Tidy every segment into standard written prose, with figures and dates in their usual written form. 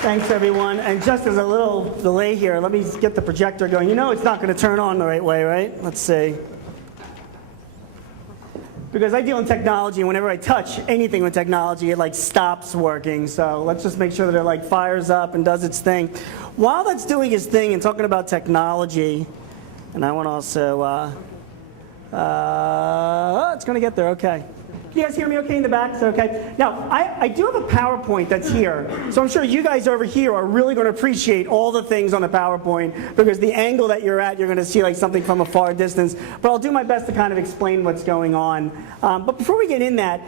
Thanks, everyone. And just as a little delay here, let me get the projector going. You know it's not going to turn on the right way, right? Let's see. Because I deal in technology, and whenever I touch anything with technology, it like stops working. So let's just make sure that it like fires up and does its thing. While that's doing its thing and talking about technology, and I want to also, it's going to get there, okay. Can you guys hear me okay in the back? Is that okay? Now, I do have a PowerPoint that's here, so I'm sure you guys over here are really going to appreciate all the things on the PowerPoint, because the angle that you're at, you're going to see like something from a far distance, but I'll do my best to kind of explain what's going on. But before we get in that,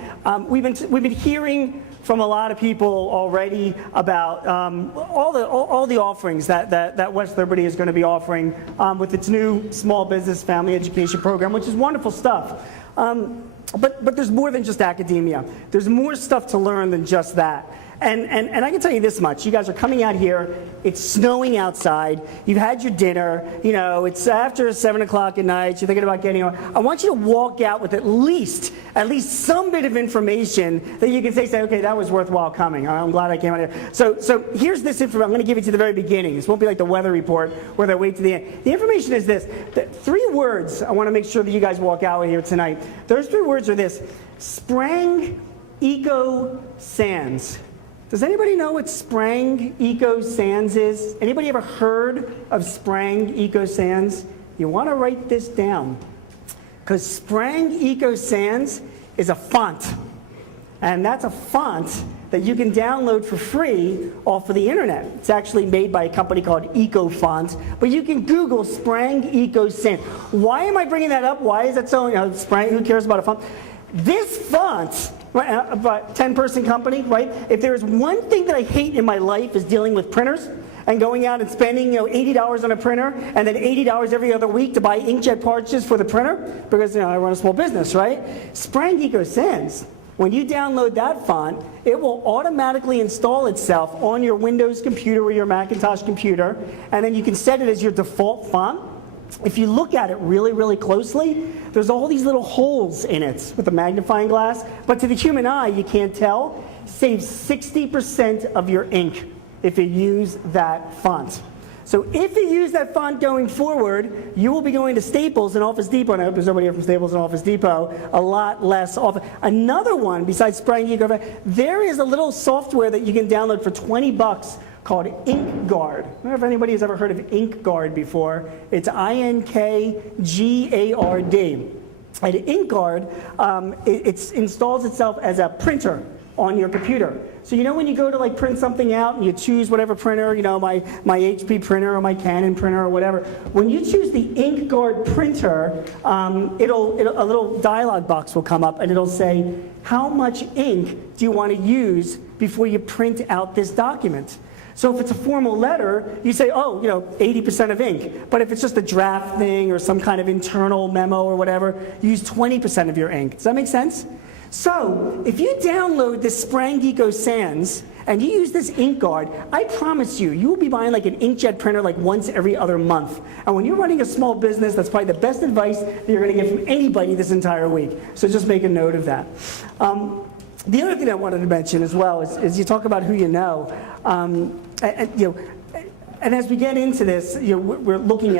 we've been hearing from a lot of people already about all the offerings that West Liberty is going to be offering with its new small business family education program, which is wonderful stuff. But there's more than just academia. There's more stuff to learn than just that. And I can tell you this much. You guys are coming out here. It's snowing outside. You've had your dinner. You know, it's after 7 o'clock at night. You're thinking about getting on. I want you to walk out with at least some bit of information that you can say, okay, that was worthwhile coming. I'm glad I came out here. So here's this information. I'm going to give it to you at the very beginning. This won't be like the weather report where they wait to the end. The information is this. The 3 words I want to make sure that you guys walk out with here tonight. Those 3 words are this: Sprang Eco Sands. Does anybody know what Sprang Eco Sands is? Anybody ever heard of Sprang Eco Sands? You want to write this down, because Sprang Eco Sands is a font. And that's a font that you can download for free off of the internet. It's actually made by a company called EcoFont, but you can Google Sprang Eco Sands. Why am I bringing that up? Why is that so, Sprang, who cares about a font? This font, right, about 10-person company, right? If there is one thing that I hate in my life is dealing with printers and going out and spending $80 on a printer and then $80 every other week to buy inkjet cartridges for the printer, because I run a small business, right? Sprang Eco Sands, when you download that font, it will automatically install itself on your Windows computer or your Macintosh computer, and then you can set it as your default font. If you look at it really, really closely, there's all these little holes in it with a magnifying glass, but to the human eye, you can't tell. Saves 60% of your ink if you use that font. So if you use that font going forward, you will be going to Staples and Office Depot, and I hope there's nobody here from Staples and Office Depot, a lot less often. Another one, besides Sprang Eco, there is a little software that you can download for $20 called InkGuard. I don't know if anybody has ever heard of InkGuard before. It's INKGARD. And InkGuard, it installs itself as a printer on your computer. So when you go to like print something out and you choose whatever printer, my HP printer or my Canon printer or whatever, when you choose the InkGuard printer, a little dialog box will come up and it'll say, how much ink do you want to use before you print out this document? So if it's a formal letter, you say, 80% of ink. But if it's just a draft thing or some kind of internal memo or whatever, use 20% of your ink. Does that make sense? So if you download this Sprang Eco Sands and you use this InkGuard, I promise you, you will be buying like an inkjet printer like once every other month. And when you're running a small business, that's probably the best advice that you're going to get from anybody this entire week. So just make a note of that. The other thing I wanted to mention as well is you talk about who you know. And as we get into this, we're looking at